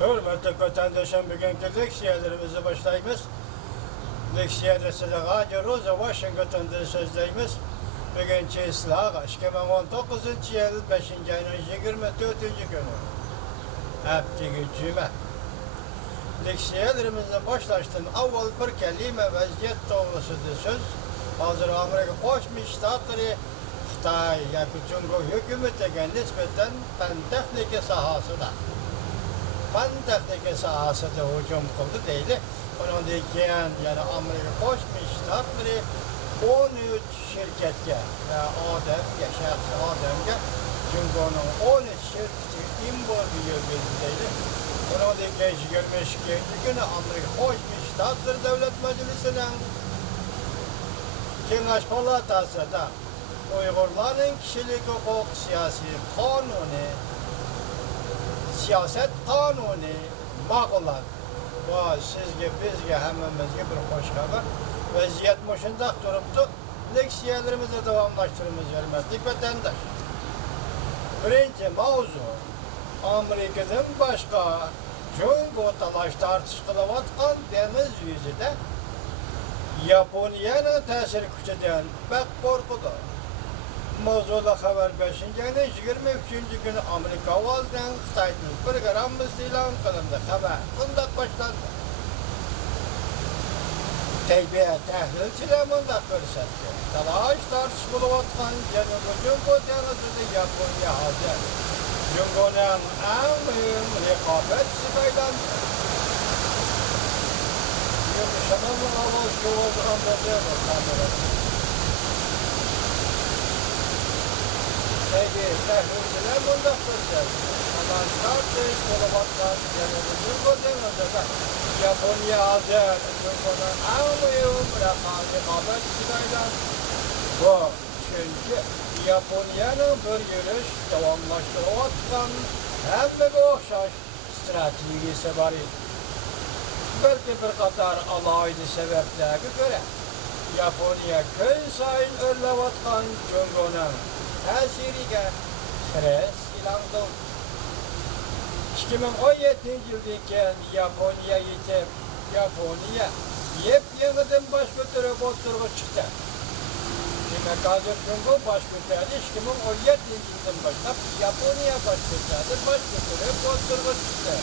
Hürmetli vatandaşım, bugünkü leksiyelerimizi başlayımız. Leksiyede size Radyo Rosa Washington'da sözleyimiz. Bugünkü ıslah 2019 yıl 5. ayının 24. günü. Haftige Cuma. Leksiyelerimizin başlaştığın avval bir kelime vaziyet doğrultusunda söz. Hazır Amerika Koşmuş Ştatları Xitay yoki Cumhur hükümetiga nispeten fan texnika sahasida sahasida hujum qildi deydi. Undan keyin yana Amerika Qo'shma Shtatlari 13 shirkatga va shaxsiy odamga Jumhurning 13 shirkatiga embargo berdi deydi. Undan keyin 22 kuni Amerika Qo'shma Shtatlar Davlat Majlisining Kengash palatasida Uyg'urlarning kishilik huquq siyaset kanuni ma'qullandi. Va sizga, bizga, hammamizga bir xo'sh xabar. Vaziyat shunday turibdi. Leksiyalarimizni davomlashtiramiz, hurmatli vatandosh. Birinchi mavzu Amerikadan boshqa Jungo talash tortish qilayotgan dengiz yuzida Yaponiyaning ta'sir kuchidan baq qo'rqdi. Mavzuda xabar 5-ayning 23 kuni Amerika ovozidan Xitoyning programmasi e'lon qilindi. Xabar bunday boshlandi. Tabiat tahlilchilar bunday ko'rsatdi. Talash tortish bo'layotgan Janubiy Jungo dengizida Yaponiya hozir Jungoning eng muhim raqobatchisi aylandi. Şamanın ovoz ko'rganlarga tahlilchilar bunday ko'rsatdi. Talash tortish bo'layotgan Janubiy Jungo dengizida Yaponiya hozir Jungoning eng muhim raqobatchisi aylandi. Bu chunki Yaponiyaning bir yurish davomlashtirayotgan hammaga o'xshash strategiyasi bor edi. Belki bir qator alohida sabablarga ko'ra Yaponiya kun sayin o'rlayotgan Jungoning ta'siriga stress e'lon qildi. 2017 yildan keyin Yaponiya yep-yangidan bosh ko'tarib o'tirg'i chiqdi. Demak, hozir Jungo bosh ko'tardi. 2017 yildan boshlab Yaponiya bosh ko'tarib o'tirg'i chiqdi.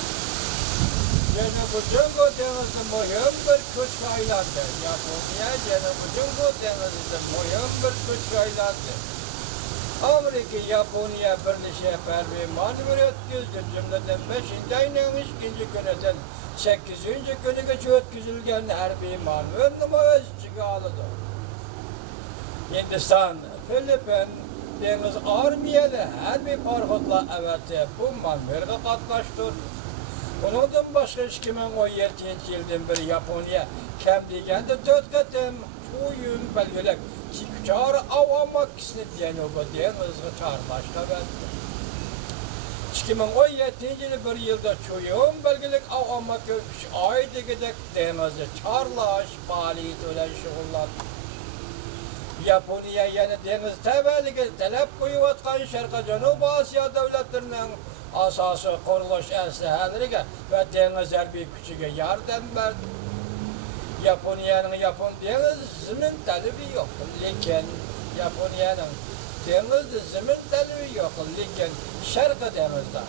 Janubiy Jungo dengizi muhim bir kuchga aylandi. Yaponiya Janubiy Jungo dengizida muhim bir kuchga aylandi. Amerika Yaponiya birlashib harbiy manevr o'tkazdi. Jumladan 5-ayning 2 kunidan 8-kunigacha o'tkazilgan harbiy manevrni o'z ichiga oldi. Hindiston, Filippin dengiz armiyasi harbiy parxodlar avatib bu manevrga qatnashdi. Bundan boshqa 2017 yildan beri Yaponiya kam deganda 4 qatim o'yin belgilab Chikchor avomokisni Janubiy dengizga chorlashga berdi. 2017 yili bir yilda cho'yin belgilik avomokis oydagidek dengizda chorlash faoliyati bilan shug'ullandi. Yaponiya yana dengiz tavalliga talab qo'yayotgan Sharqiy Janubiy Osiyo davlatlarining asosiy qurilish aslahalariga va dengiz harbiy kuchiga yordam berdi. Yaponiyaning Yapon dengiz zimin talabi yo'q, lekin Sharqiy dengizda,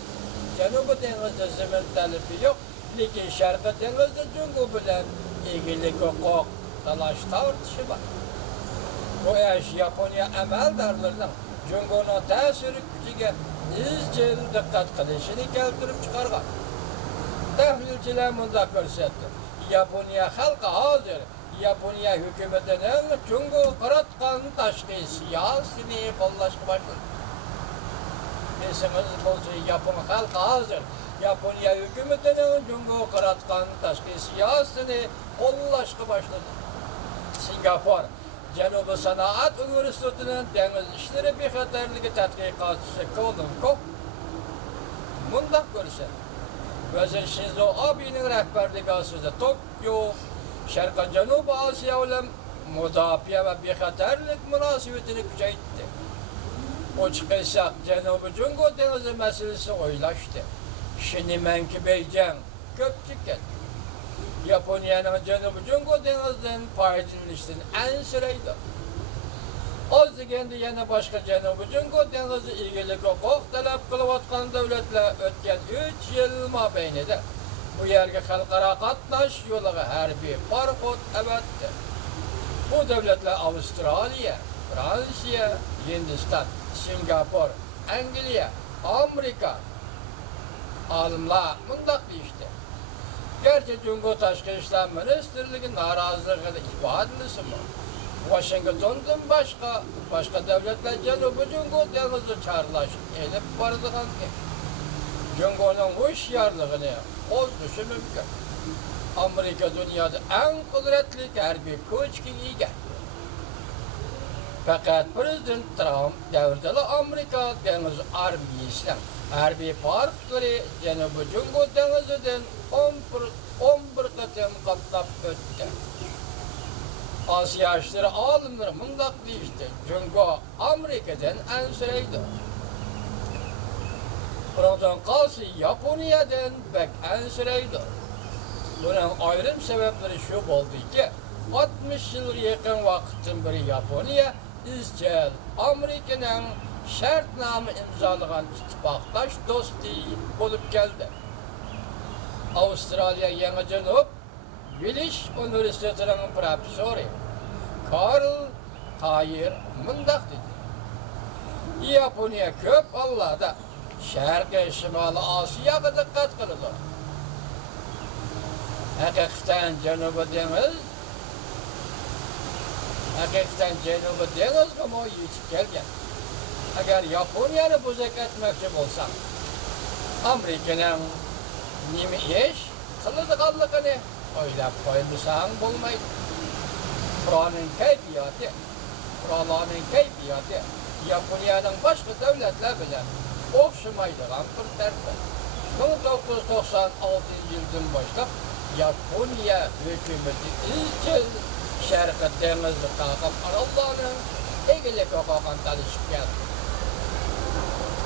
Janubiy dengizda zimin talabi yo'q, lekin Sharqiy dengizda Jungo bilan egilik huquq talash tortishi bor. Bu ish Yaponiya amaldorlarining Jungoning ta'siri kuchiga izchil diqqat qilishini keltirib chiqargan. Tahlilchilar bunday ko'rsatdi. Yaponiya xalqi hozir Yaponiya hukumatining Jungo qaratgan tashqi siyosatini qo'llashga boshladi. Esimiz bo'lsa, Yapon xalqi hozir Yaponiya hukumatining Jungo qaratgan tashqi siyosatini qo'llashga boshladi. Singapur Janubiy sanoat universitetining dengiz ishlari bexatarligi tadqiqotchisi Colin Cook bunday ko'rsatdi. Vazir Shinzo Abening rahbarligi ostida Tokyo Sharqiy Janubiy Osiyo bilan mudofaa va bexatarlik munosabatini kuchaytirdi. Ochiq eshaq Janubiy Jungo dengizi masalasini o'ylashdi. Şinimenki Beycan köpçükken. Japonya'nın Janubi Jungo denizden paylaşılıştın en sıraydı. O degende yana başka Janubi Jungo denizi ilgili hukuk talep kılıvatkan devletler ötken 3 yıl mabeynede bu yerge halkara katnaş yolu harbi parkot evetti. Bu devletler Avustralya, Fransa, Hindistan, Singapur, Angliya, Amerika alımlar bundak işte. Gerçi Cumhuriyet Taşkı İşler Ministerliği narazılığını ifadesi mi? Washington'dan başka devletler Janubi Jungo denizi çarlaşıp edip vardıgan ki. Jungo'nun hoşyarlığını bozduşu mümkün. Amerika dünyada en kudretli harbi güçke ega. Fakat Prezident Trump devrede Amerika deniz armiyasının harbi parkları Janubi Jungo denizinden 11 katım katlap öttü. Asya işleri alimleri mundak deyişti. Jungo Amerika'dan ensireydi. Buradan kalsı Japonya'dan bek ensireydi. Bunun ayrım sebepleri şu oldu ki 60 yıl yakın vakittin biri Japonya izcil Amerika'nın şartname imzalayan ittifaktaş dostu olup geldi. Avustralya Yeni Cenub Biliş Üniversitesi'nin profesörü Karl Thayer mundak dedi. Japonya köp Allah'da Şarkı Şimali Asya'ya dikkat kıldı. Hakikaten Janubi Deniz ama yetip gelgen. Eğer Japonya'nı buzak etmekçi olsam, Amerika'nın nimi iş, kılıdıqallıqını oylap koymasam bulmaydı. Kur'an'ın keyfiyatı, Japonya'nın başka devletler bile okşamaydıgan bir tersi. 1996 yıldan başlap Japonya hükümeti izcil Şarkı Denizli kalkıp Aralı'nın egelik hukukun tanışıp geldi.